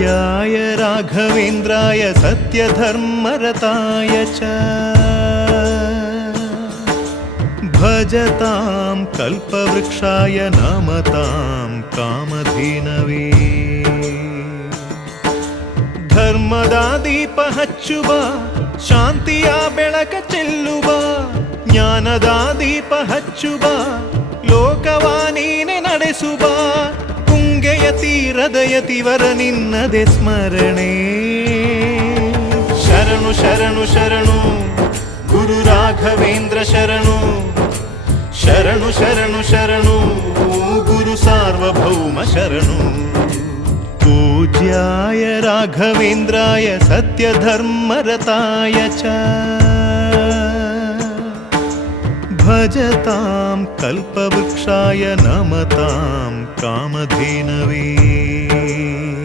पूज्याय राघवेन्द्राय सत्यधर्मरताय च भजतां कल्पवृक्षाय नमतां कामधेनवे ಧರ್ಮದ ದೀಪ ಹಚ್ಚುವ ಶಾಂತಿಯ ಬೆಳಕ ಚೆಲ್ಲುವ ಜ್ಞಾನದ ದೀಪ ಹಚ್ಚುವ ಲೋಕವ ನೀನೆ ನಡೆಸುವ ತುಂಗೆಯ ತೀರದ ಯತಿವರ ನಿನ್ನದೆ ಸ್ಮರಣೆ ಶರಣು ಶರಣು ಶರಣು ಗುರು ರಾಘವೇಂದ್ರ ಶರಣು ಶರಣು ಶರಣು ಶರಣು ಗುರು ಸಾರ್ವಭೌಮ ಶರಣು पूज्याय राघवेन्द्राय सत्यधर्मरताय च भजतां कल्पवृक्षाय नमतां कामधेनवे